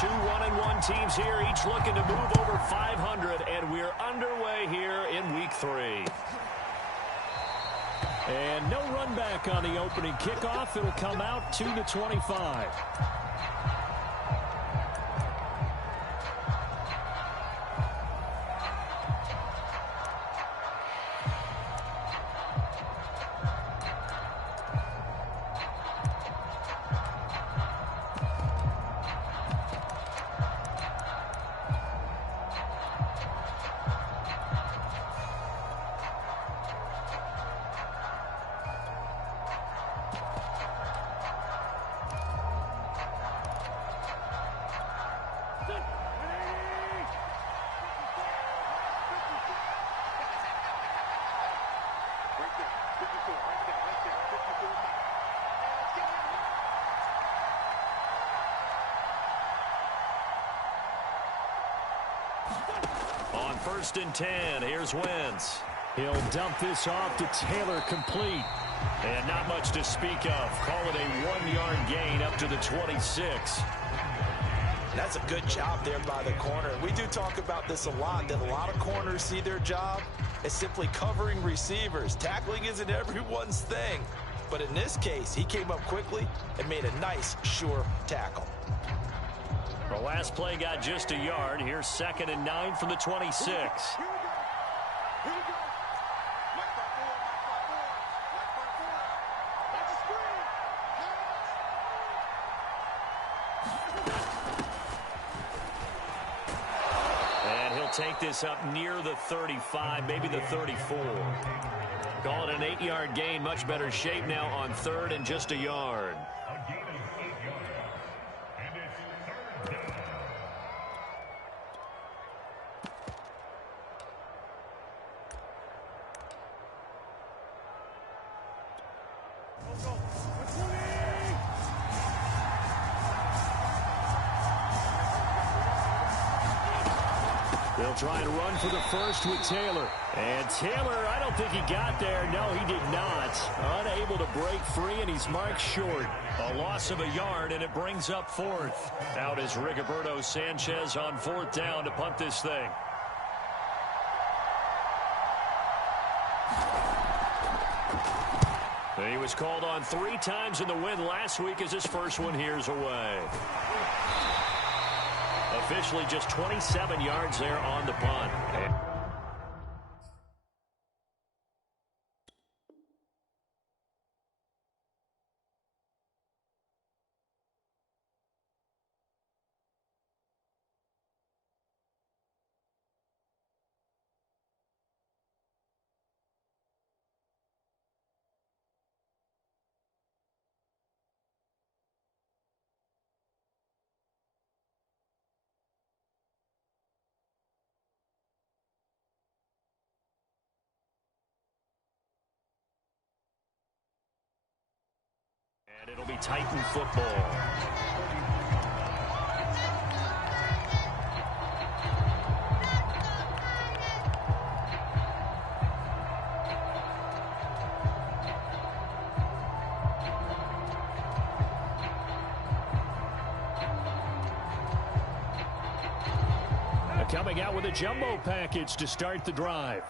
Two 1-1 teams here, each looking to move over 500, and we're underway here in Week 3. And no run back on the opening kickoff. It'll come out to the 25. On 1st and 10, here's Wentz. He'll dump this off to Taylor, complete. And not much to speak of. Call it a 1-yard gain up to the 26. That's a good job there by the corner. We do talk about this a lot, that a lot of corners see their job as simply covering receivers. Tackling isn't everyone's thing. But in this case, he came up quickly and made a nice, sure tackle. The last play got just a yard. Here's 2nd and 9 from the 26. And he'll take this up near the 35, maybe the 34. Call it an 8-yard gain. Much better shape now on 3rd and just a yard. They'll try and run for the first with Taylor. And Taylor, I don't think he got there. No, he did not. Unable to break free, and he's marked short. A loss of a yard, and it brings up 4th. Out is Rigoberto Sanchez on 4th down to punt this thing. He was called on 3 times in the win last week as his first one here's away. Officially just 27 yards there on the punt. And it'll be Titan football. Coming out with a jumbo package to start the drive.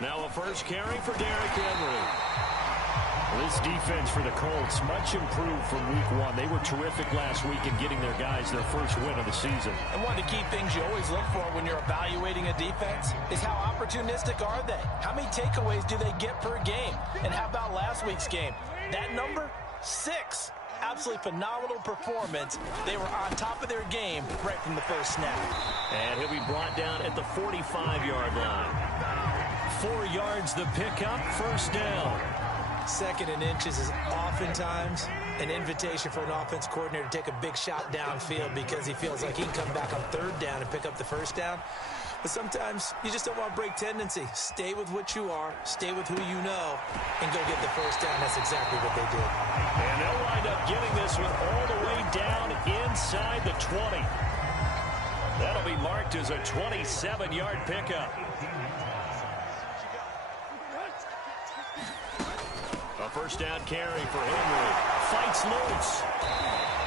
Now a first carry for Derrick Henry. This defense for the Colts, much improved from week 1. They were terrific last week in getting their guys their first win of the season. And one of the key things you always look for when you're evaluating a defense is how opportunistic are they? How many takeaways do they get per game? And how about last week's game? That number, 6. Absolutely phenomenal performance. They were on top of their game right from the first snap. And he'll be brought down at the 45-yard line. 4 yards the pickup, first down. 2nd and inches is oftentimes an invitation for an offense coordinator to take a big shot downfield because he feels like he can come back on 3rd down and pick up the first down. But sometimes you just don't want to break tendency. Stay with what you are, stay with who you know, and go get the first down. That's exactly what they did. And they'll wind up getting this one all the way down inside the 20. That'll be marked as a 27-yard pickup. A first down carry for Henry. Fights loose.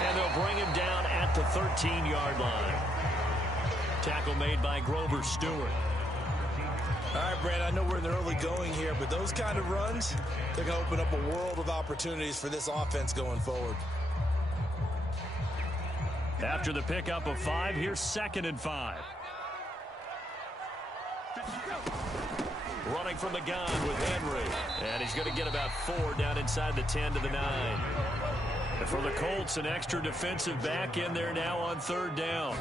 And they'll bring him down at the 13-yard line. Tackle made by Grover Stewart. All right, Brad, I know we're in the early going here, but those kind of runs, they're going to open up a world of opportunities for this offense going forward. After the pickup of 5, here's 2nd and 5. Running from the gun with Henry. And he's going to get about 4 down inside the 10 to the 9. And for the Colts, an extra defensive back in there now on 3rd down.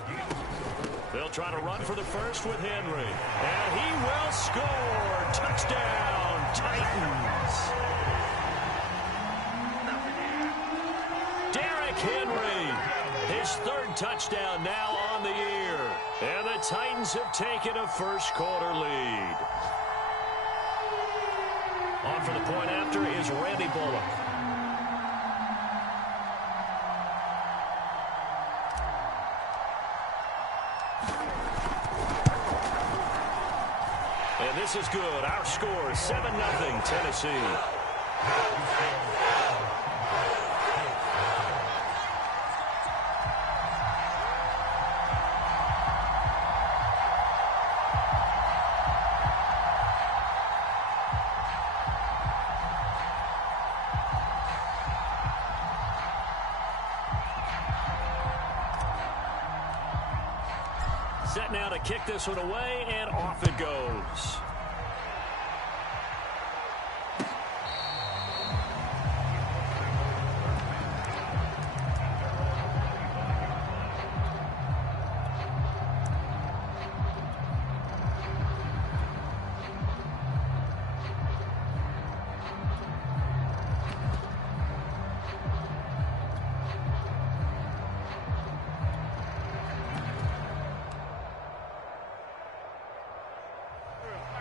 They'll try to run for the first with Henry. And he will score. Touchdown, Titans. Derrick Henry. His 3rd touchdown now on the year. And the Titans have taken a first-quarter lead. On for the point after is Randy Bullock. And this is good. Our score is 7-0 Tennessee. Set now to kick this one away, and off it goes.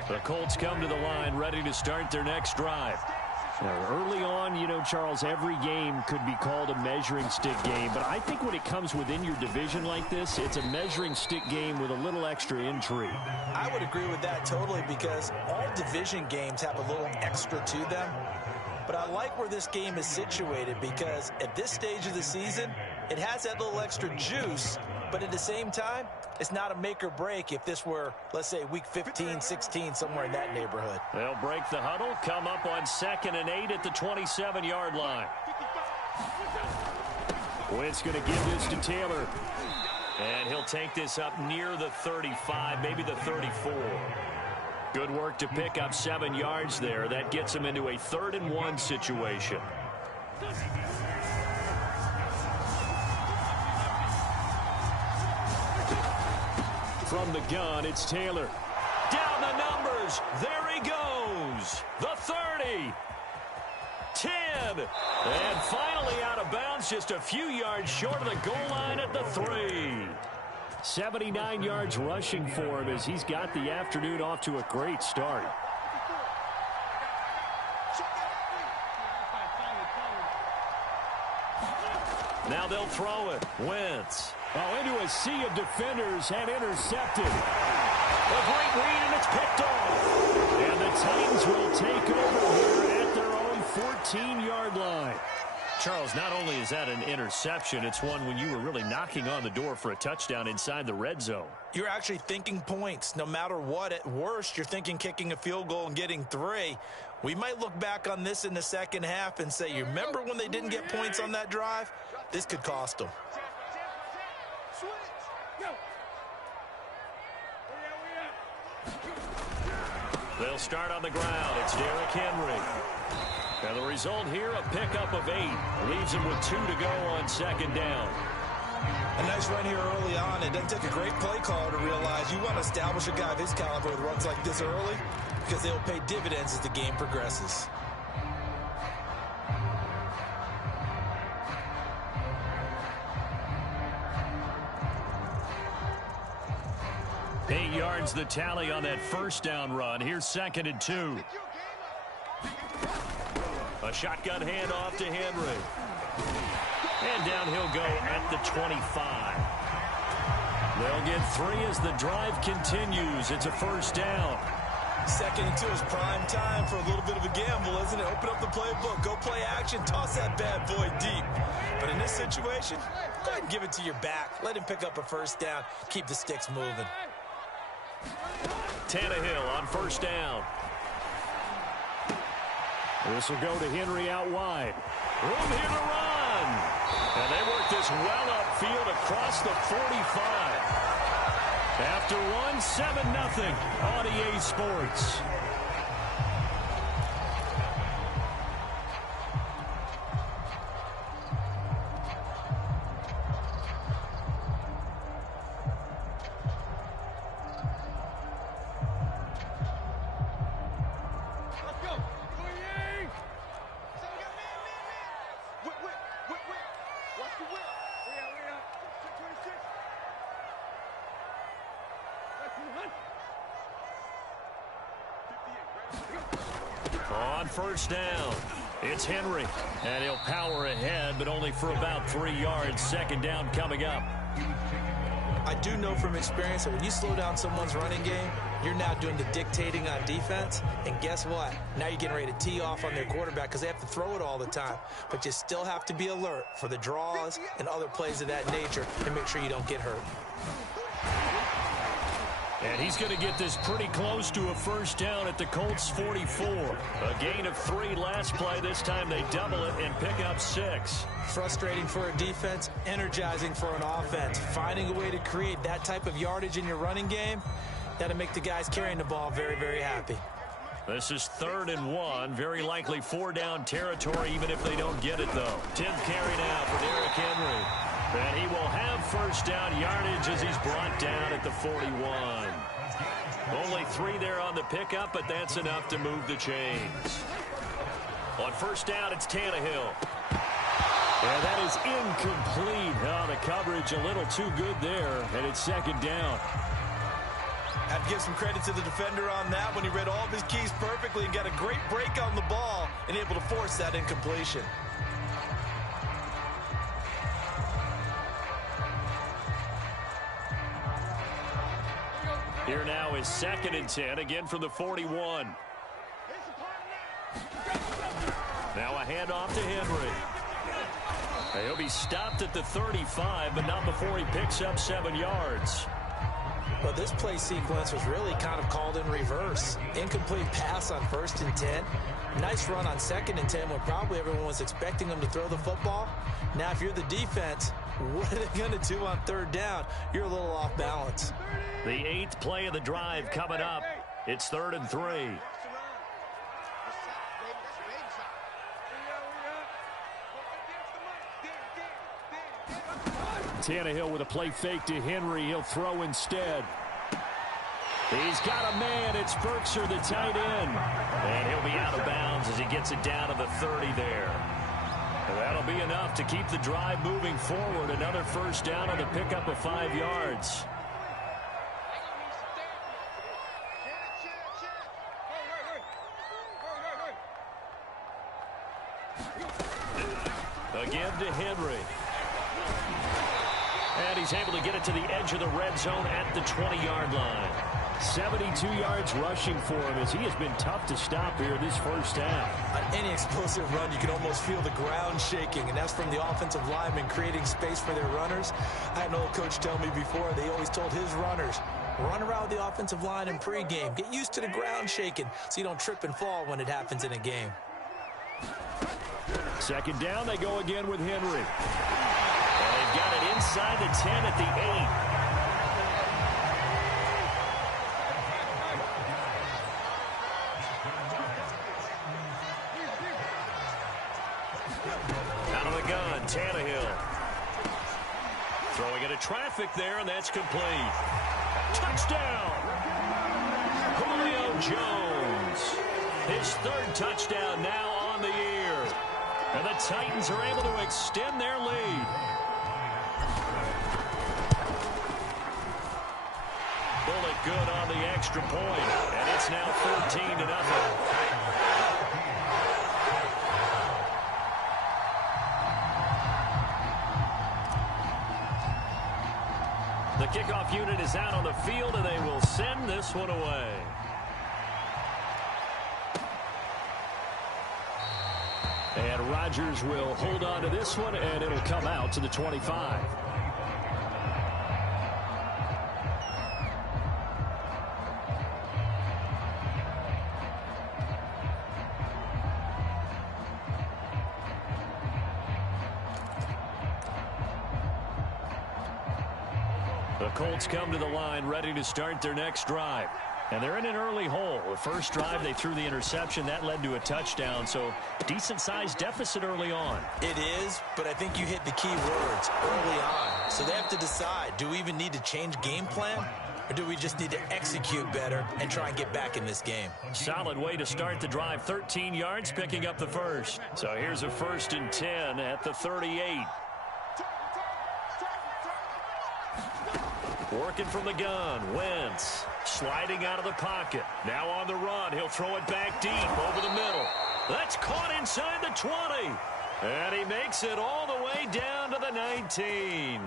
The Colts come to the line ready to start their next drive. Now, early on, you know, Charles, every game could be called a measuring stick game. But I think when it comes within your division like this, it's a measuring stick game with a little extra intrigue. I would agree with that totally because all division games have a little extra to them. But I like where this game is situated because at this stage of the season, it has that little extra juice. But at the same time, it's not a make or break if this were, let's say, week 15, 16, somewhere in that neighborhood. They'll break the huddle, come up on 2nd and 8 at the 27-yard line. Wentz going to give this to Taylor. And he'll take this up near the 35, maybe the 34. Good work to pick up 7 yards there. That gets him into a 3rd and 1 situation. From the gun, it's Taylor. Down the numbers. There he goes. The 30. 10. And finally out of bounds, just a few yards short of the goal line at the 3. 79 yards rushing for him as he's got the afternoon off to a great start. Now they'll throw it. Wentz. Oh, into a sea of defenders and intercepted. A great read, and it's picked off. And the Titans will take over here at their own 14-yard line. Charles, not only is that an interception, it's one when you were really knocking on the door for a touchdown inside the red zone. You're actually thinking points. No matter what, at worst, you're thinking kicking a field goal and getting 3. We might look back on this in the second half and say, you remember when they didn't get points on that drive? This could cost them. They'll start on the ground. It's Derrick Henry. And the result here, a pickup of 8. Leaves him with 2 to go on 2nd down. A nice run here early on. It doesn't take a great play caller to realize you want to establish a guy of his caliber with runs like this early because they'll pay dividends as the game progresses. Eight yards the tally on that first down run. Here's 2nd and 2. A shotgun handoff to Henry. And down he'll go at the 25. They'll get 3 as the drive continues. It's a first down. 2nd Walking into his prime time for a little bit of a gamble, isn't it? Open up the playbook, go play action, toss that bad boy deep. But in this situation, go ahead and give it to your back. Let him pick up a first down. Keep the sticks moving. Tannehill on first down. This will go to Henry out wide. Room here to run. And they work this well upfield across the 45. After one, 7-0 on EA Sports. On first down, it's Henry. And he'll power ahead, but only for about 3 yards. Second down coming up. I do know from experience that when you slow down someone's running game, you're now doing the dictating on defense. And guess what? Now you're getting ready to tee off on their quarterback because they have to throw it all the time. But you still have to be alert for the draws and other plays of that nature and make sure you don't get hurt. And he's going to get this pretty close to a first down at the Colts 44. A gain of 3 last play. This time they double it and pick up 6. Frustrating for a defense, energizing for an offense. Finding a way to create that type of yardage in your running game, that'll make the guys carrying the ball very, very happy. This is 3rd and 1. Very likely 4-down territory, even if they don't get it, though. 10th carry now for Derrick Henry. And he will have first down yardage as he's brought down at the 41. Only 3 there on the pickup, but that's enough to move the chains. On first down, it's Tannehill. And that is incomplete. Oh, the coverage a little too good there, and it's 2nd down. Have to give some credit to the defender on that when he read all of his keys perfectly and got a great break on the ball and able to force that incompletion. Here now is 2nd and 10, again from the 41. Now a handoff to Henry. He'll be stopped at the 35, but not before he picks up 7 yards. Well, this play sequence was really kind of called in reverse. Incomplete pass on 1st and 10. Nice run on 2nd and 10 when probably everyone was expecting him to throw the football. Now, if you're the defense, what are they going to do on 3rd down? You're a little off balance. The 8th play of the drive coming up. It's 3rd and 3. Tannehill with a play fake to Henry. He'll throw instead. He's got a man. It's Berkshire, the tight end. And he'll be out of bounds as he gets it down to the 30 there. And that'll be enough to keep the drive moving forward. Another first down on the pickup of 5 yards. Again to Henry. And he's able to get it to the edge of the red zone at the 20-yard line. 72 yards rushing for him as he has been tough to stop here this first half. On any explosive run, you can almost feel the ground shaking, and that's from the offensive linemen creating space for their runners. I had an old coach tell me before, they always told his runners, run around the offensive line in pregame. Get used to the ground shaking so you don't trip and fall when it happens in a game. 2nd down, they go again with Henry. And they've got it inside the 10 at the 8. Out of the gun, Tannehill. Throwing into traffic there, and that's complete. Touchdown! Julio Jones. His 3rd touchdown now on the year. And the Titans are able to extend their lead. Bullet good on the extra point, and it's now 14-0. The kickoff unit is out on the field, and they will send this one away. And Rodgers will hold on to this one, and it'll come out to the 25. The Colts come to the line ready to start their next drive. And they're in an early hole. The first drive, they threw the interception. That led to a touchdown, so decent-sized deficit early on. It is, but I think you hit the key words early on. So they have to decide, do we even need to change game plan? Or do we just need to execute better and try and get back in this game? Solid way to start the drive. 13 yards, picking up the first. So here's a 1st and 10 at the 38. Working from the gun, Wentz sliding out of the pocket. Now on the run, he'll throw it back deep over the middle. That's caught inside the 20. And he makes it all the way down to the 19.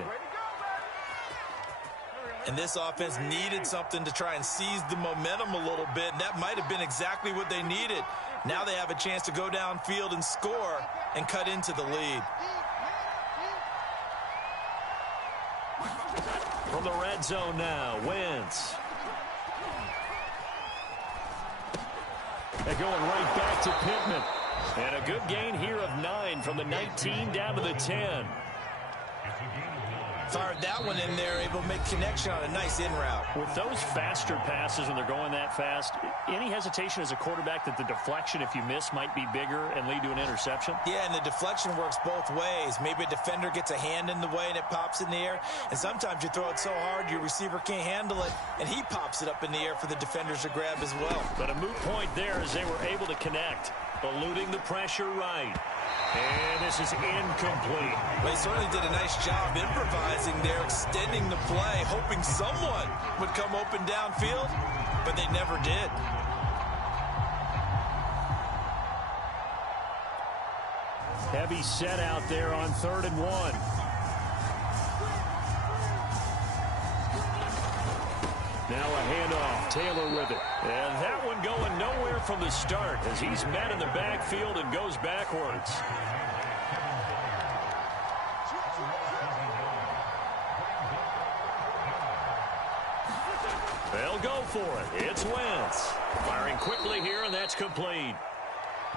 And this offense needed something to try and seize the momentum a little bit, and that might have been exactly what they needed. Now they have a chance to go downfield and score and cut into the lead. From the red zone now, Wentz. They're going right back to Pittman. And a good gain here of 9 from the 19 down to the 10. Fired that one in there, able to make connection on a nice in route. With those faster passes when they're going that fast, any hesitation as a quarterback that the deflection, if you miss, might be bigger and lead to an interception? Yeah, and the deflection works both ways. Maybe a defender gets a hand in the way and it pops in the air. And sometimes you throw it so hard your receiver can't handle it, and he pops it up in the air for the defenders to grab as well. But a moot point there as they were able to connect, eluding the pressure right. And this is incomplete. They certainly did a nice job improvising there, extending the play, hoping someone would come open downfield, but they never did. Heavy set out there on 3rd and 1. Now a handoff, Taylor with it. And that one going nowhere from the start as he's met in the backfield and goes backwards. They'll go for it. It's Wentz. Firing quickly here, and that's complete.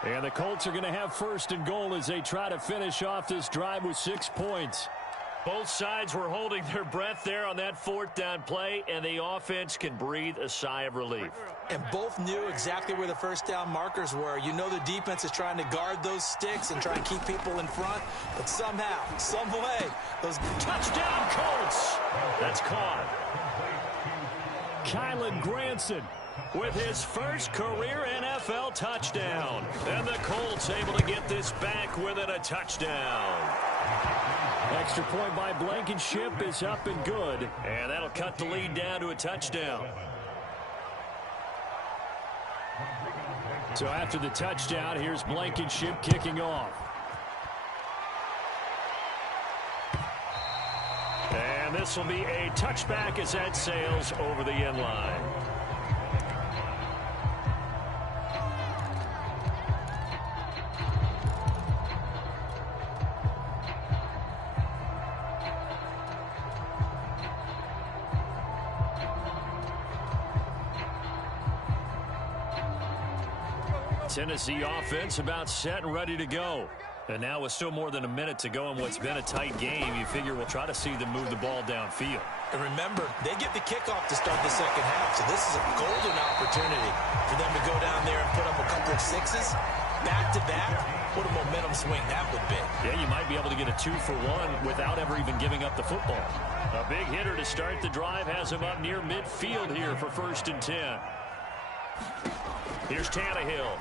And the Colts are going to have 1st and goal as they try to finish off this drive with 6 points. Both sides were holding their breath there on that 4th down play, and the offense can breathe a sigh of relief. And both knew exactly where the 1st down markers were. You know the defense is trying to guard those sticks and try and keep people in front, but somehow, some way, those touchdown Colts. That's caught. Kylan Granson with his first career NFL touchdown. And the Colts able to get this back within a touchdown. Extra point by Blankenship is up and good. And that'll cut the lead down to a touchdown. So after the touchdown, here's Blankenship kicking off. And this will be a touchback as that sails over the end line. Tennessee offense about set and ready to go. And now with still more than a minute to go in what's been a tight game, you figure we'll try to see them move the ball downfield. And remember, they get the kickoff to start the second half, so this is a golden opportunity for them to go down there and put up a couple of sixes back-to-back. What a momentum swing that would be. Yeah, you might be able to get a 2-for-1 without ever even giving up the football. A big hitter to start the drive has him up near midfield here for 1st and 10. Here's Tannehill.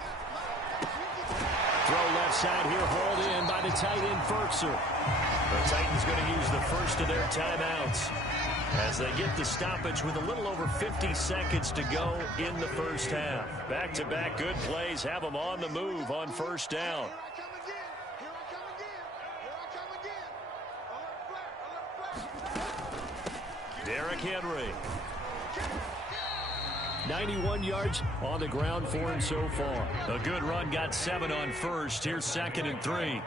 Throw left side here, hauled in by the tight end, Ferkser. The Titans going to use the first of their timeouts as they get the stoppage with a little over 50 seconds to go in the first half. Back-to-back good plays have them on the move on 1st down. Derrick Henry. 91 yards on the ground for him so far. A good run, got 7 on first. Here's 2nd and 3.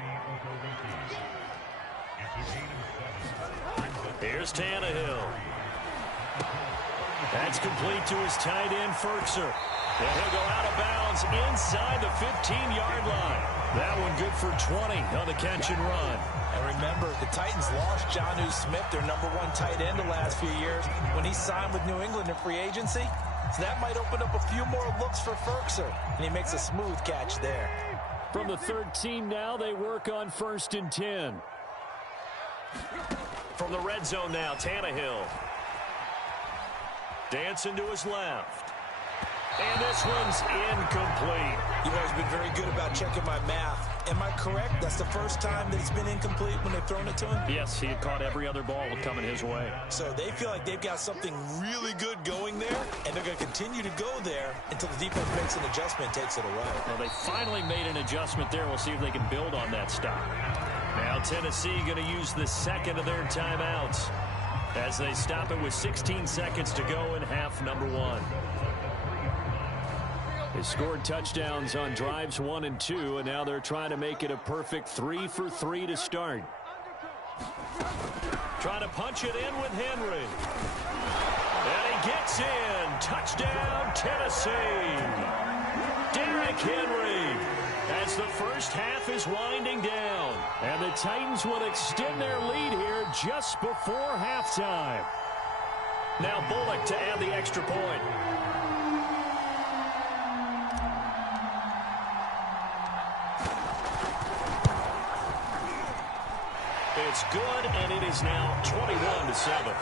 Here's Tannehill. That's complete to his tight end, Firkser. And he'll go out of bounds inside the 15-yard line. That one good for 20 on the catch and run. And remember, the Titans lost Jonnu Smith, their #1 tight end the last few years, when he signed with New England in free agency. So that might open up a few more looks for Firkser, and he makes a smooth catch there. From the 13 now, they work on 1st and 10. From the red zone now, Tannehill. Dancing to his left. And this one's incomplete. You've always been very good about checking my math. Am I correct? That's the first time that it's been incomplete when they've thrown it to him? Yes, he had caught every other ball coming his way. So they feel like they've got something really good going there, and they're going to continue to go there until the defense makes an adjustment and takes it away. Well, they finally made an adjustment there. We'll see if they can build on that stop. Now Tennessee going to use the second of their timeouts as they stop it with 16 seconds to go in half number 1. They scored touchdowns on drives 1 and 2, and now they're trying to make it a perfect 3 for 3 to start. Trying to punch it in with Henry. And he gets in. Touchdown, Tennessee. Derrick Henry as the first half is winding down. And the Titans will extend their lead here just before halftime. Now Bullock to add the extra point. It's good, and it is now 21-7.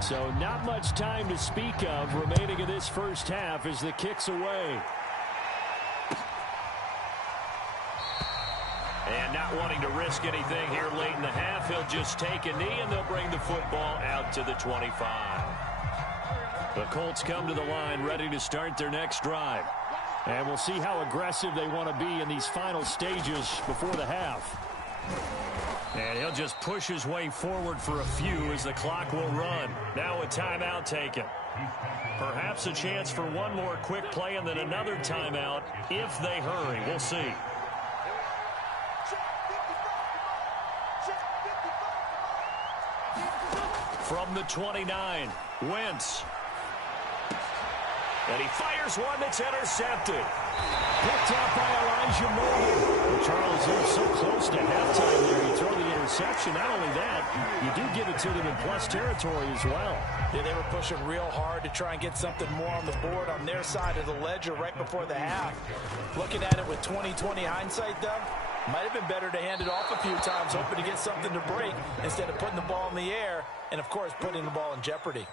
So not much time to speak of remaining in this first half as the kick's away. And not wanting to risk anything here late in the half, he'll just take a knee, and they'll bring the football out to the 25. The Colts come to the line ready to start their next drive. And we'll see how aggressive they want to be in these final stages before the half. And he'll just push his way forward for a few as the clock will run. Now a timeout taken. Perhaps a chance for one more quick play and then another timeout if they hurry. We'll see. From the 29, Wentz. And he fires one that's intercepted. Picked out by Elijah Moore. Well, Charles, they're so close to halftime there. You throw the interception. Not only that, you do give it to them in plus territory as well. Yeah, they were pushing real hard to try and get something more on the board on their side of the ledger right before the half. Looking at it with 20/20 hindsight, though, might have been better to hand it off a few times, hoping to get something to break instead of putting the ball in the air and, of course, putting the ball in jeopardy.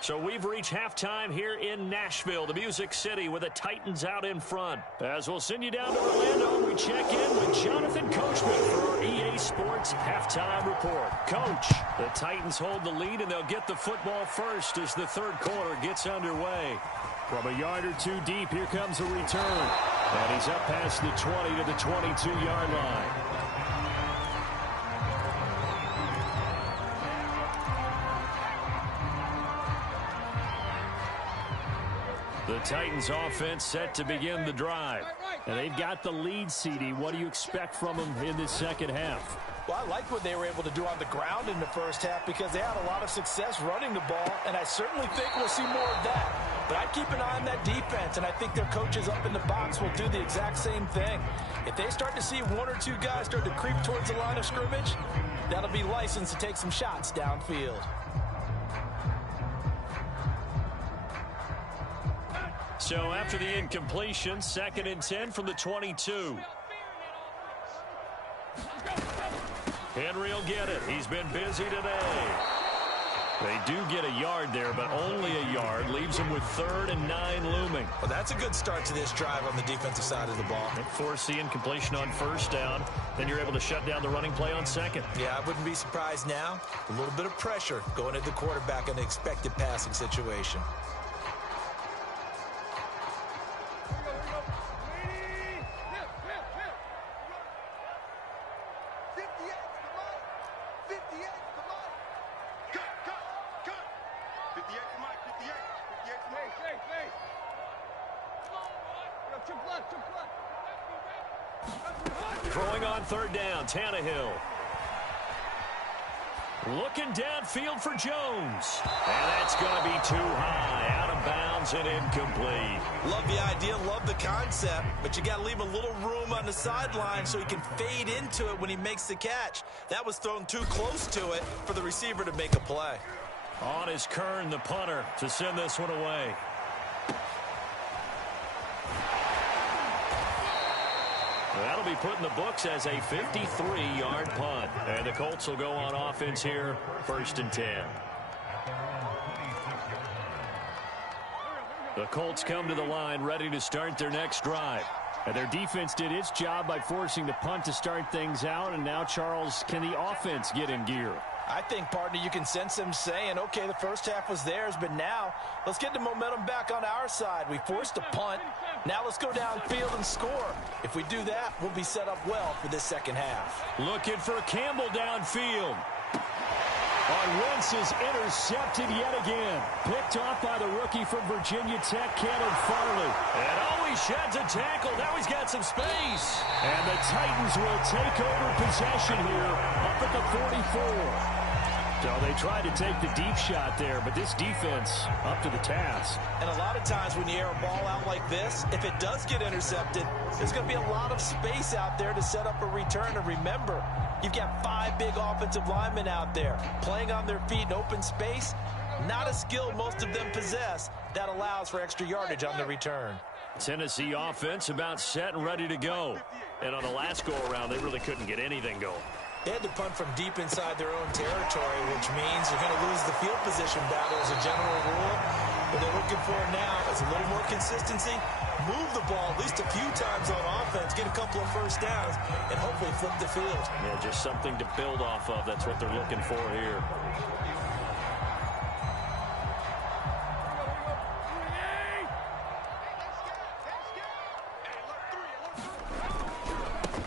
So we've reached halftime here in Nashville, the Music City, with the Titans out in front. As we'll send you down to Orlando, we check in with Jonathan Coachman for our EA Sports Halftime Report. Coach, the Titans hold the lead, and they'll get the football first as the third quarter gets underway. From a yard or two deep, here comes a return. And he's up past the 20 to the 22-yard line. The Titans offense set to begin the drive. And they've got the lead, CD. What do you expect from them in this second half? Well, I like what they were able to do on the ground in the first half because they had a lot of success running the ball, and I certainly think we'll see more of that. But I'd keep an eye on that defense, and I think their coaches up in the box will do the exact same thing. If they start to see one or two guys start to creep towards the line of scrimmage, that'll be license to take some shots downfield. So after the incompletion, 2nd and 10 from the 22. Henry will get it. He's been busy today. They do get a yard there, but only a yard. Leaves them with 3rd and 9 looming. Well, that's a good start to this drive on the defensive side of the ball. And force the incompletion on 1st down. Then you're able to shut down the running play on 2nd. Yeah, I wouldn't be surprised now. A little bit of pressure going at the quarterback in an expected passing situation. Throwing on 3rd down, Tannehill. Looking downfield for Jones. And that's going to be too high. Out of bounds and incomplete. Love the idea, love the concept, but you got to leave a little room on the sideline so he can fade into it when he makes the catch. That was thrown too close to it for the receiver to make a play. On is Kern, the punter, to send this one away. That'll be put in the books as a 53-yard punt. And the Colts will go on offense here, 1st and 10. The Colts come to the line ready to start their next drive. And their defense did its job by forcing the punt to start things out. And now, Charles, can the offense get in gear? I think, partner, you can sense them saying, okay, the first half was theirs, but now let's get the momentum back on our side. We forced a punt. Now let's go downfield and score. If we do that, we'll be set up well for this second half. Looking for Campbell downfield. Wentz is intercepted yet again. Picked off by the rookie from Virginia Tech, Caleb Farley. And always sheds a tackle. Now he's got some space. And the Titans will take over possession here up at the 44. So they tried to take the deep shot there, but this defense up to the task. And a lot of times when you air a ball out like this, if it does get intercepted, there's going to be a lot of space out there to set up a return. And remember, you've got 5 big offensive linemen out there playing on their feet in open space. Not a skill most of them possess that allows for extra yardage on the return. Tennessee offense about set and ready to go. And on the last go-around, they really couldn't get anything going. They had to punt from deep inside their own territory, which means you're going to lose the field position battle as a general rule. What they're looking for now is a little more consistency, move the ball at least a few times on offense, get a couple of first downs, and hopefully flip the field. Yeah, just something to build off of. That's what they're looking for here.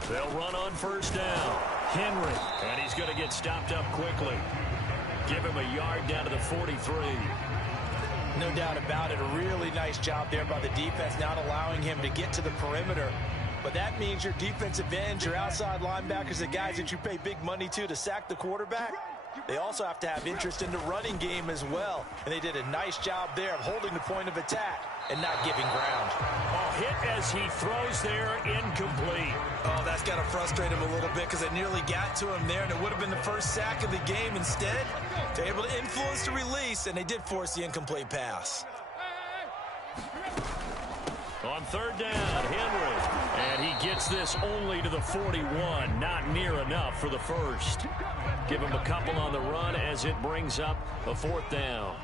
They'll run on 1st down. Henry, and he's going to get stopped up quickly. Give him a yard down to the 43. No doubt about it. A really nice job there by the defense, not allowing him to get to the perimeter. But that means your defensive ends, your outside linebackers, the guys that you pay big money to sack the quarterback, they also have to have interest in the running game as well. And they did a nice job there of holding the point of attack and not giving ground. Oh, hit as he throws there, incomplete. Oh, that's got to frustrate him a little bit because they nearly got to him there, and it would have been the first sack of the game. Instead, they're able to influence the release, and they did force the incomplete pass. On 3rd down, Henry. And he gets this only to the 41. Not near enough for the first. Give him a couple on the run as it brings up a 4th down.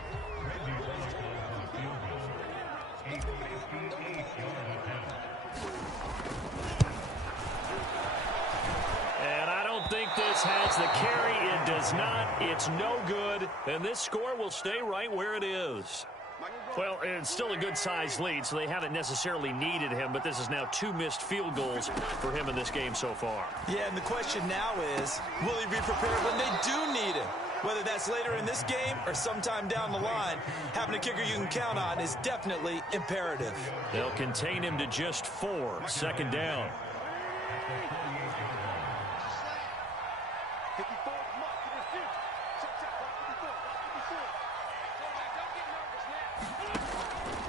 And I don't think this has the carry. It does not. It's no good. And this score will stay right where it is. Well, it's still a good-sized lead, so they haven't necessarily needed him, but this is now 2 missed field goals for him in this game so far. Yeah, and the question now is, will he be prepared when they do need him? Whether that's later in this game or sometime down the line, having a kicker you can count on is definitely imperative. They'll contain him to just 4, 2nd down.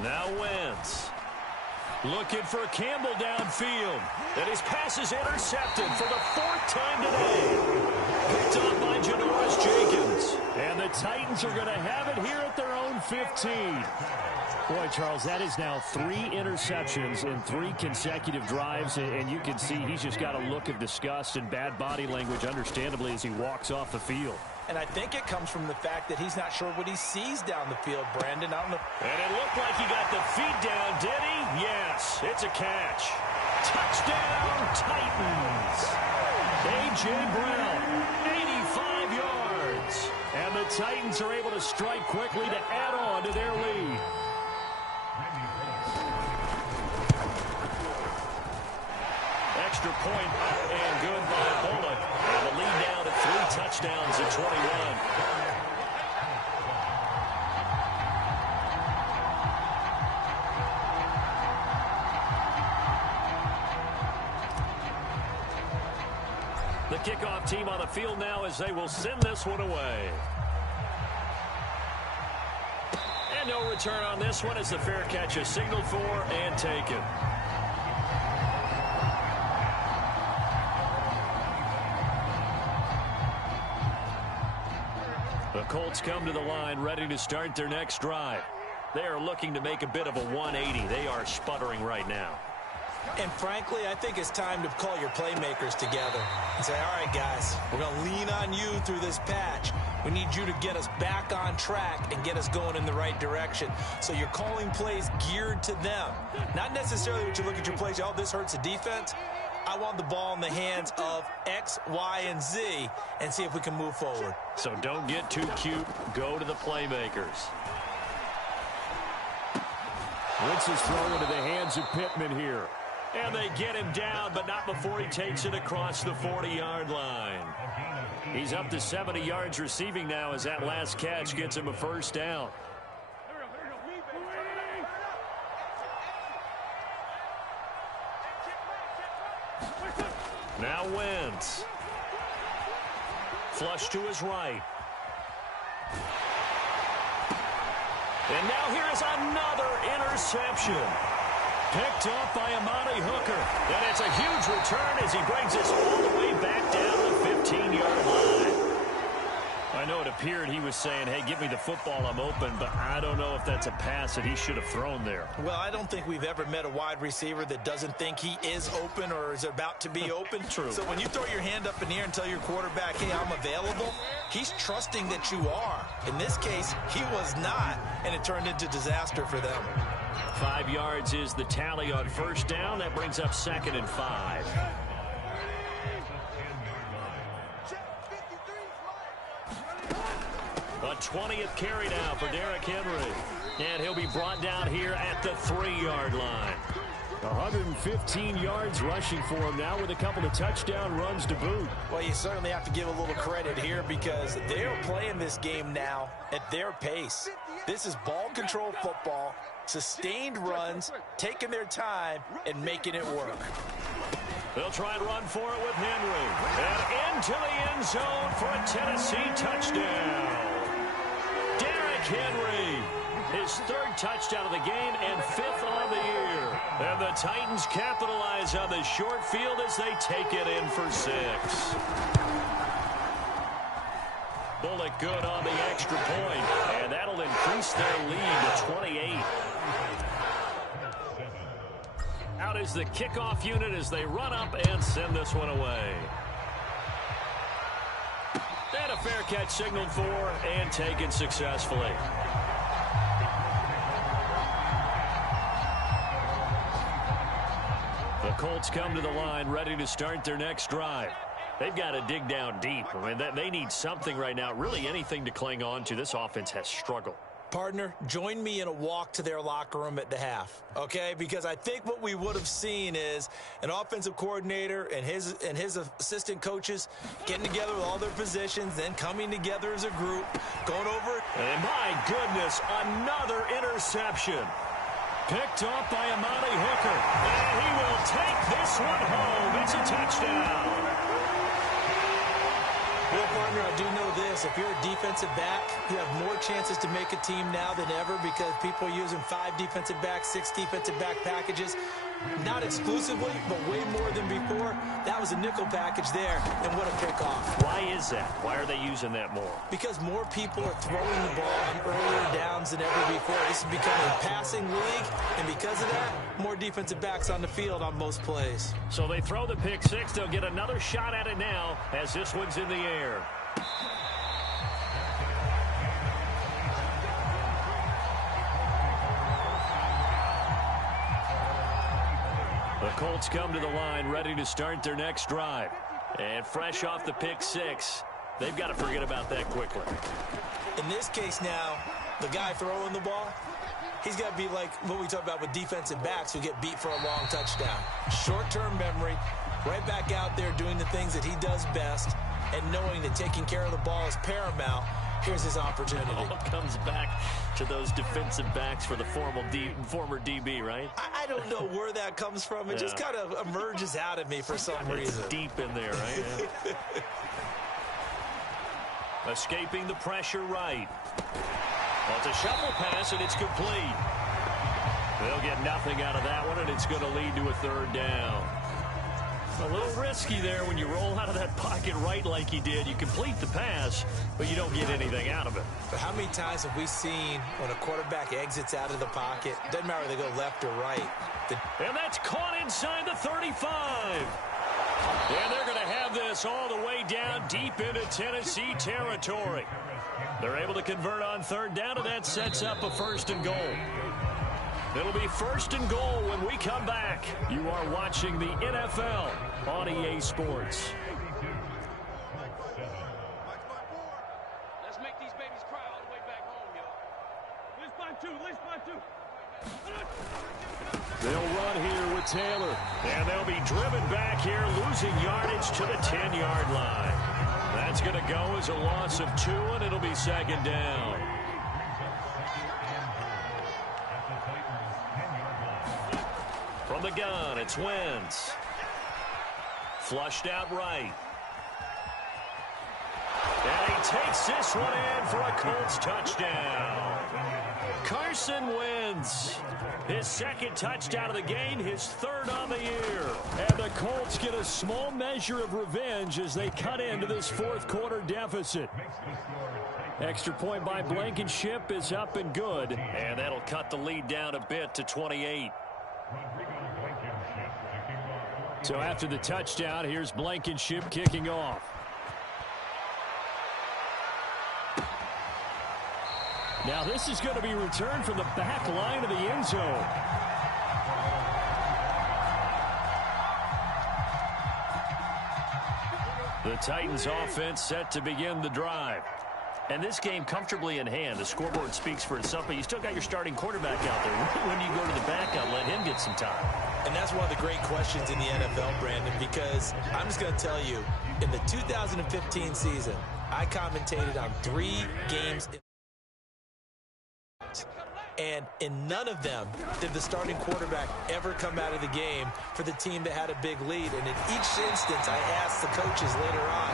Now Wentz. Looking for Campbell downfield. And his pass is intercepted for the 4th time today. Picked up by Janoris Jenkins. And the Titans are going to have it here at their own 15. Boy, Charles, that is now 3 interceptions in 3 consecutive drives. And you can see he's just got a look of disgust and bad body language, understandably, as he walks off the field. And I think it comes from the fact that he's not sure what he sees down the field, Brandon. I don't know. And it looked like he got the feet down, did he? Yes, it's a catch. Touchdown, Titans. A.J. Brown, 85 yards. And the Titans are able to strike quickly to add on to their lead. Extra point and good by Bullock. And the lead down to 3 touchdowns at 21. The kickoff team on the field now as they will send this one away. And no return on this one as the fair catch is signaled for and taken. The Colts come to the line ready to start their next drive. They are looking to make a bit of a 180. They are sputtering right now. And frankly, I think it's time to call your playmakers together and say, all right, guys, we're going to lean on you through this patch. We need you to get us back on track and get us going in the right direction. So you're calling plays geared to them. Not necessarily what you look at your plays, oh, this hurts the defense. I want the ball in the hands of X, Y, and Z and see if we can move forward. So don't get too cute. Go to the playmakers. Wentz is thrown into the hands of Pittman here. And they get him down, but not before he takes it across the 40-yard line. He's up to 70 yards receiving now as that last catch gets him a first down. Now Wentz. Flush to his right. And now here is another interception. Picked off by Amani Hooker. And it's a huge return as he brings us all the way back down the 15-yard line. I know it appeared he was saying, hey, give me the football, I'm open, but I don't know if that's a pass that he should have thrown there. Well, I don't think we've ever met a wide receiver that doesn't think he is open or is about to be open. True. So when you throw your hand up in the air and tell your quarterback, hey, I'm available, he's trusting that you are. In this case, he was not, and it turned into disaster for them. 5 yards is the tally on first down. That brings up 2nd and 5. A 20th carry now for Derrick Henry. And he'll be brought down here at the 3-yard line. 115 yards rushing for him now with a couple of touchdown runs to boot. Well, you certainly have to give a little credit here because they're playing this game now at their pace. This is ball control football, sustained runs, taking their time, and making it work. They'll try and run for it with Henry. And into the end zone for a Tennessee touchdown. Derrick Henry, his 3rd touchdown of the game and 5th on the year. And the Titans capitalize on the short field as they take it in for 6. Bullock good on the extra point, and that'll increase their lead to 28. Out is the kickoff unit as they run up and send this one away. And a fair catch signaled for and taken successfully. The Colts come to the line ready to start their next drive. They've got to dig down deep. I mean, they need something right now, really anything to cling on to. This offense has struggled. Partner, join me in a walk to their locker room at the half, okay? Because I think what we would have seen is an offensive coordinator and his assistant coaches getting together with all their positions, then coming together as a group, going over it. And my goodness, another interception. Picked off by Amani Hooker. And he will take this one home. It's a touchdown. Well, partner, I do know this. If you're a defensive back, you have more chances to make a team now than ever because people are using 5 defensive backs, 6 defensive back packages. Not exclusively, but way more than before. That was a nickel package there, and what a pickoff. Why is that? Why are they using that more? Because more people are throwing the ball on earlier downs than ever before. This is becoming a passing league, and because of that, more defensive backs on the field on most plays. So they throw the pick 6. They'll get another shot at it now as this one's in the air. The Colts come to the line ready to start their next drive. And fresh off the pick six, they've got to forget about that quickly. In this case now, the guy throwing the ball, he's got to be like what we talk about with defensive backs who get beat for a long touchdown. Short-term memory, right back out there doing the things that he does best, and knowing that taking care of the ball is paramount. Here's his opportunity. All comes back to those defensive backs for the former DB, right? I don't know where that comes from. It just kind of emerges out of me for some reason. It's deep in there, right? Yeah. Escaping the pressure right. Well, it's a shuffle pass, and it's complete. They'll get nothing out of that one, and it's going to lead to a third down. A little risky there when you roll out of that pocket right like you did. You complete the pass, but you don't get anything out of it. But how many times have we seen when a quarterback exits out of the pocket, doesn't matter whether they go left or right. And that's caught inside the 35. And they're going to have this all the way down deep into Tennessee territory. They're able to convert on third down, and that sets up a first and goal. It'll be first and goal when we come back. You are watching the NFL on EA Sports. Let's make these babies cry all the way back home, yo. Let's buy two. They'll run here with Taylor. And they'll be driven back here, losing yardage to the 10-yard line. That's going to go as a loss of 2, and it'll be second down. From the gun, it's Wentz. Flushed out right. And he takes this one in for a Colts touchdown. Carson Wentz, his second touchdown of the game, his third on the year. And the Colts get a small measure of revenge as they cut into this fourth quarter deficit. Extra point by Blankenship is up and good. And that'll cut the lead down a bit to 28. So after the touchdown, here's Blankenship kicking off. Now this is going to be returned from the back line of the end zone. The Titans offense set to begin the drive. And this game comfortably in hand. The scoreboard speaks for itself, but you still got your starting quarterback out there. When do you go to the backup, let him get some time? And that's one of the great questions in the NFL, Brandon, because I'm just going to tell you, in the 2015 season, I commentated on 3 games. And in none of them did the starting quarterback ever come out of the game for the team that had a big lead. And in each instance, I asked the coaches later on,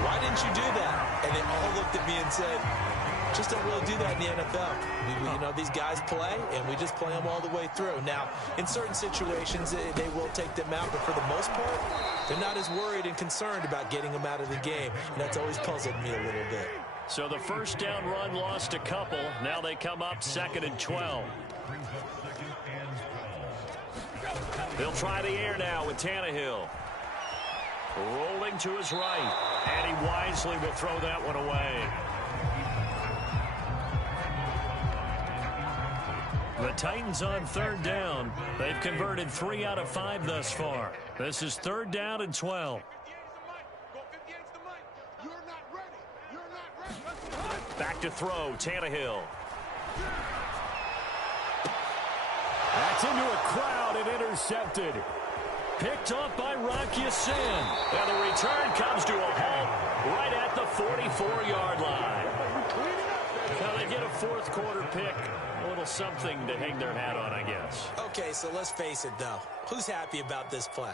why didn't you do that? And they all looked at me and said, just don't really do that in the NFL. You know, these guys play, and we just play them all the way through. Now, in certain situations, they will take them out, but for the most part, they're not as worried and concerned about getting them out of the game. And that's always puzzled me a little bit. So the first down run lost a couple. Now they come up 2nd and 12. They'll try the air now with Tannehill. Rolling to his right. And he wisely will throw that one away. The Titans on third down. They've converted 3 out of 5 thus far. This is 3rd down and 12. Back to throw, Tannehill. That's into a crowd and intercepted. Picked up by Rocky Sin. And the return comes to a halt right at the 44-yard line. Now they get a fourth quarter pick. A little something to hang their hat on, I guess. Okay, so let's face it, though. Who's happy about this play?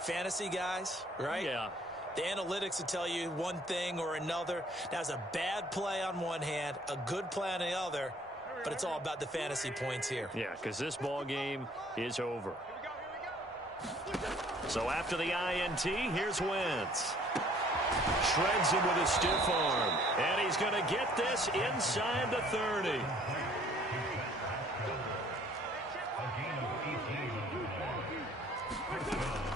Fantasy guys, right? Yeah. The analytics will tell you one thing or another. That's a bad play on one hand, a good play on the other, but it's all about the fantasy points here. Yeah, because this ball game is over. So after the INT, here's Wentz. Shreds him with a stiff arm. And he's going to get this inside the 30.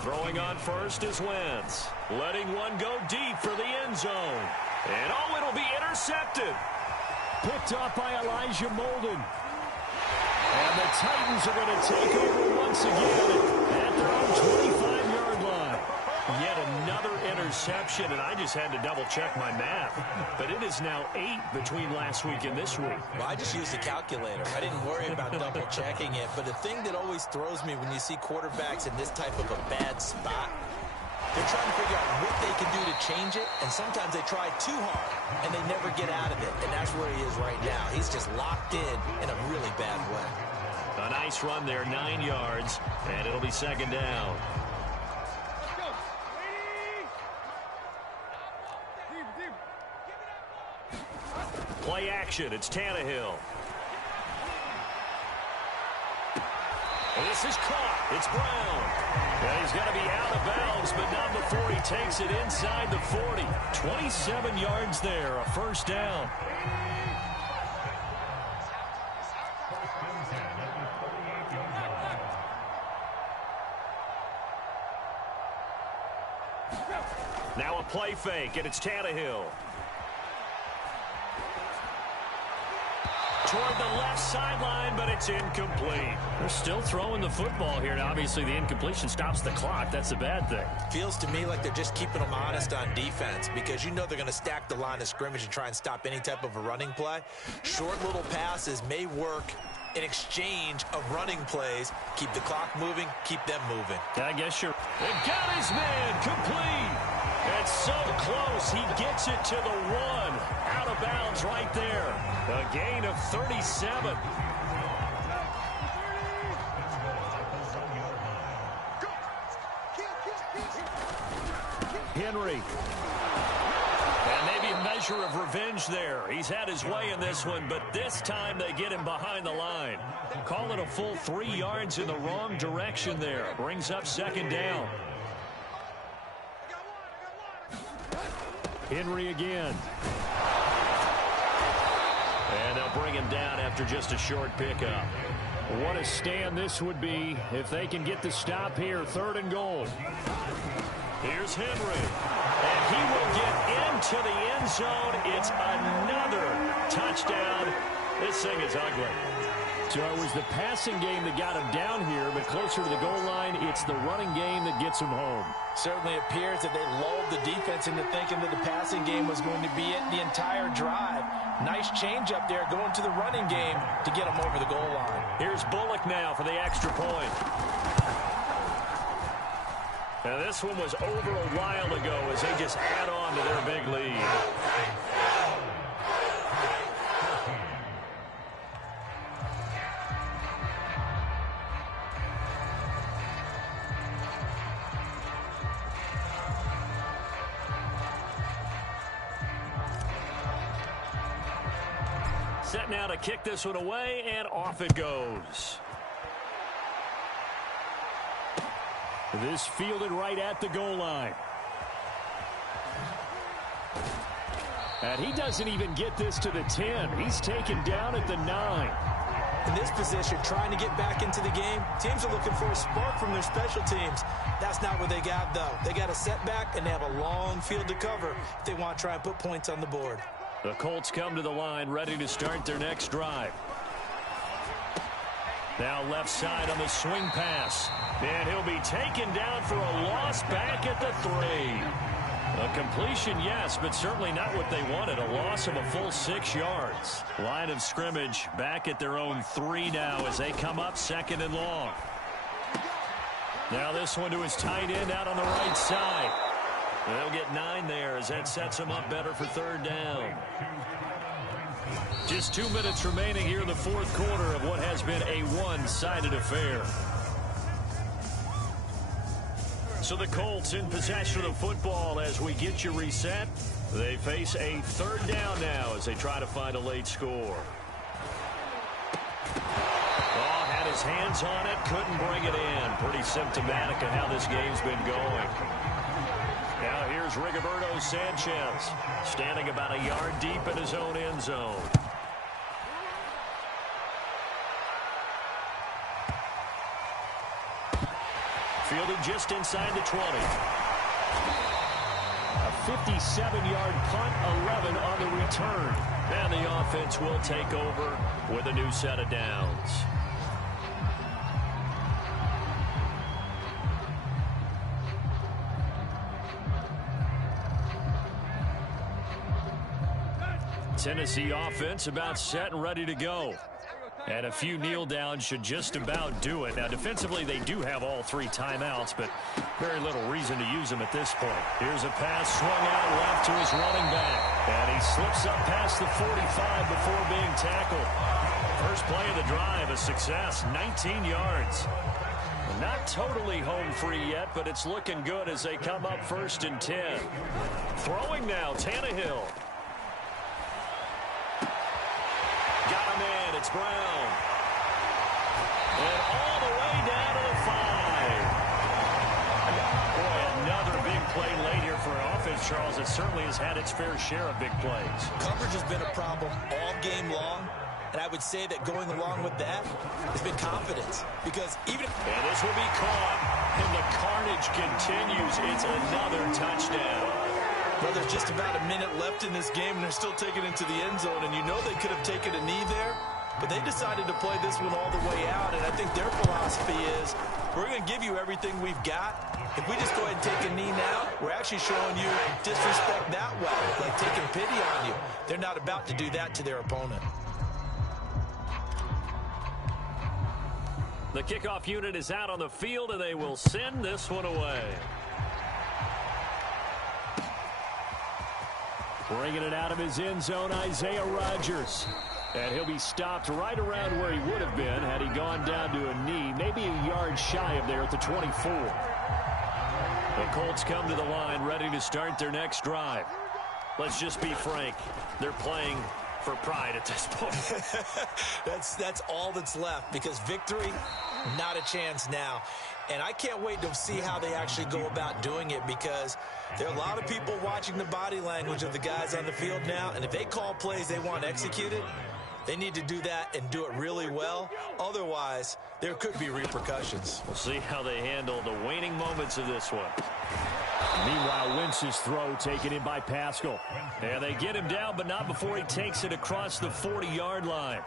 Throwing on first is Wentz. Letting one go deep for the end zone. And oh, it'll be intercepted. Picked up by Elijah Molden. And the Titans are going to take over once again at their interception, and I just had to double-check my math. But it is now 8 between last week and this week. Well, I just used a calculator. I didn't worry about double-checking it. But the thing that always throws me when you see quarterbacks in this type of a bad spot, they're trying to figure out what they can do to change it, and sometimes they try too hard, and they never get out of it. And that's where he is right now. He's just locked in a really bad way. A nice run there, 9 yards, and it'll be second down. Play action, it's Tannehill. This is caught. It's Brown. Well, he's got to be out of bounds, but not before he takes it inside the 40. 27 yards there, a first down. Now a play fake, and it's Tannehill. Toward the left sideline, but it's incomplete. They're still throwing the football here, and obviously the incompletion stops the clock. That's a bad thing. Feels to me like they're just keeping them honest on defense because you know they're going to stack the line of scrimmage and try and stop any type of a running play. Short little passes may work in exchange of running plays. Keep the clock moving, keep them moving. I guess you're... They got his man complete. It's so close. He gets it to the 1. Out of bounds right there. A gain of 37. Henry. And maybe a measure of revenge there. He's had his way in this one, but this time they get him behind the line. Call it a full 3 yards in the wrong direction there. Brings up second down. Henry again. And they'll bring him down after just a short pickup. What a stand this would be if they can get the stop here. 3rd and goal. Here's Henry. And he will get into the end zone. It's another touchdown. This thing is ugly. So it was the passing game that got him down here, but closer to the goal line, it's the running game that gets him home. Certainly appears that they lulled the defense into thinking that the passing game was going to be it the entire drive. Nice change up there going to the running game to get him over the goal line. Here's Bullock now for the extra point. Now this one was over a while ago as they just add on to their big lead. Set now to kick this one away, and off it goes. This fielded right at the goal line. And he doesn't even get this to the 10. He's taken down at the 9. In this position, trying to get back into the game, teams are looking for a spark from their special teams. That's not what they got, though. They got a setback, and they have a long field to cover if they want to try and put points on the board. The Colts come to the line, ready to start their next drive. Now left side on the swing pass. And he'll be taken down for a loss back at the 3. A completion, yes, but certainly not what they wanted. A loss of a full 6 yards. Line of scrimmage back at their own 3 now as they come up 2nd and long. Now this one to his tight end out on the right side. They'll get 9 there as that sets them up better for 3rd down. Just 2 minutes remaining here in the 4th quarter of what has been a one-sided affair. So the Colts in possession of the football as we get you reset. They face a 3rd down now as they try to find a late score. Oh, had his hands on it, couldn't bring it in. Pretty symptomatic of how this game's been going. Now here's Rigoberto Sanchez, standing about a yard deep in his own end zone. Fielded just inside the 20. A 57-yard punt, 11 on the return. And the offense will take over with a new set of downs. Tennessee offense about set and ready to go. And a few kneel downs should just about do it. Now, defensively, they do have all 3 timeouts, but very little reason to use them at this point. Here's a pass swung out left to his running back. And he slips up past the 45 before being tackled. First play of the drive, a success, 19 yards. Not totally home free yet, but it's looking good as they come up 1st and 10. Throwing now, Tannehill. Got him in. It's Brown. And all the way down to the 5. Boy, another big play late here for an offense, Charles. It certainly has had its fair share of big plays. Coverage has been a problem all game long. And I would say that going along with that has been confidence. Because even if... And this will be caught. And the carnage continues. It's another touchdown. Well, there's just about a minute left in this game, and they're still taking it to the end zone. And you know they could have taken a knee there, but they decided to play this one all the way out. And I think their philosophy is, we're going to give you everything we've got. If we just go ahead and take a knee now, we're actually showing you disrespect that way, like taking pity on you. They're not about to do that to their opponent. The kickoff unit is out on the field, and they will send this one away. Bringing it out of his end zone, Isaiah Rodgers. And he'll be stopped right around where he would have been had he gone down to a knee, maybe a yard shy of there at the 24. The Colts come to the line ready to start their next drive. Let's just be frank. They're playing for pride at this point. That's all that's left, because victory, not a chance now. And I can't wait to see how they actually go about doing it, because there are a lot of people watching the body language of the guys on the field now, and if they call plays they want executed, they need to do that and do it really well. Otherwise, there could be repercussions. We'll see how they handle the waning moments of this one. Meanwhile, Wentz's throw taken in by Pascal. And they get him down, but not before he takes it across the 40-yard line.